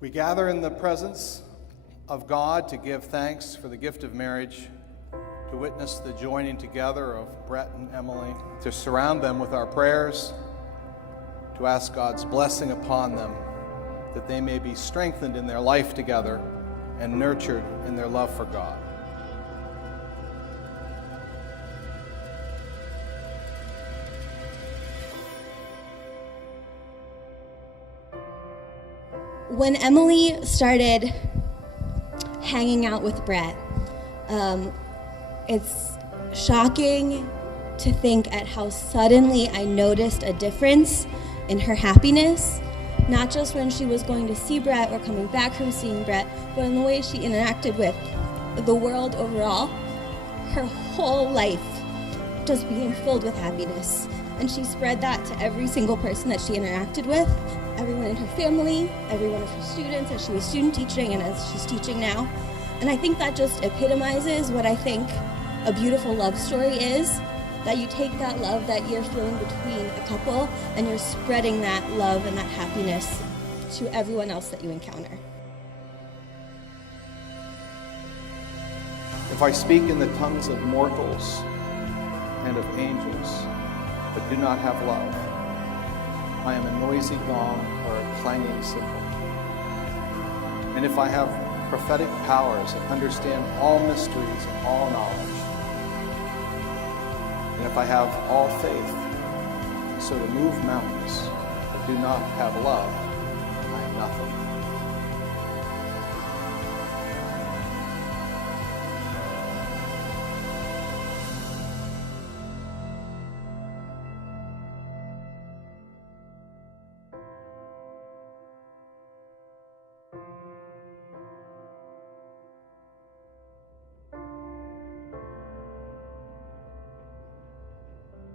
We gather in the presence of God to give thanks for the gift of marriage, to witness the joining together of Bret and Emily, to surround them with our prayers, to ask God's blessing upon them, that they may be strengthened in their life together and nurtured in their love for God. When Emily started hanging out with Bret, it's shocking to think at how suddenly I noticed a difference in her happiness, not just when she was going to see Bret or coming back from seeing Bret, but in the way she interacted with the world overall. Her whole life just being filled with happiness. And she spread that to every single person that she interacted with, everyone in her family, every one of her students as she was student teaching and as she's teaching now. And I think that just epitomizes what I think a beautiful love story is, that you take that love that you're feeling between a couple and you're spreading that love and that happiness to everyone else that you encounter. If I speak in the tongues of mortals and of angels, but do not have love, I am a noisy gong or a clanging cymbal. And if I have prophetic powers and understand all mysteries and all knowledge, and if I have all faith, so to move mountains, but do not have love, I am nothing.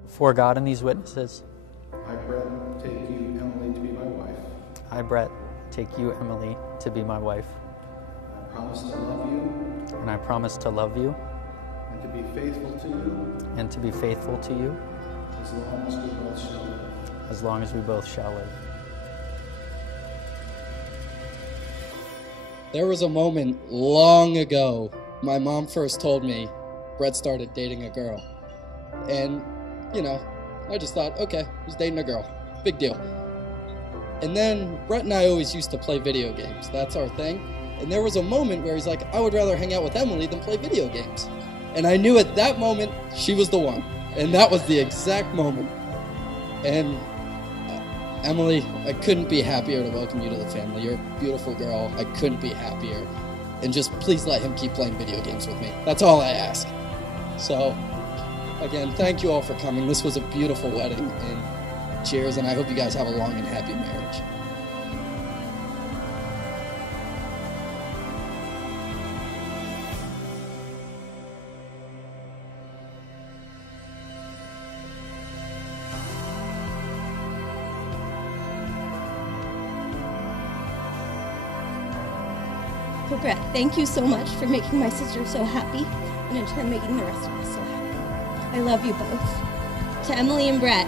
Before God and these witnesses, I, Bret, take you, Emily, to be my wife. I, Bret, take you, Emily, to be my wife. I promise to love you. And I promise to love you. And to be faithful to you. And to be faithful to you. As long as we both shall live. As long as we both shall live. There was a moment long ago, my mom first told me Bret started dating a girl. And you know, I just thought, okay, he's dating a girl. Big deal. And then Bret and I always used to play video games. That's our thing. And there was a moment where he's like, I would rather hang out with Emily than play video games. And I knew at that moment she was the one. And that was the exact moment. And Emily, I couldn't be happier to welcome you to the family. You're a beautiful girl. I couldn't be happier. And just please let him keep playing video games with me. That's all I ask. So, again, thank you all for coming. This was a beautiful wedding, and cheers, and I hope you guys have a long and happy marriage. So Bret, thank you so much for making my sister so happy, and in turn making the rest of us so happy. I love you both. To Emily and Bret,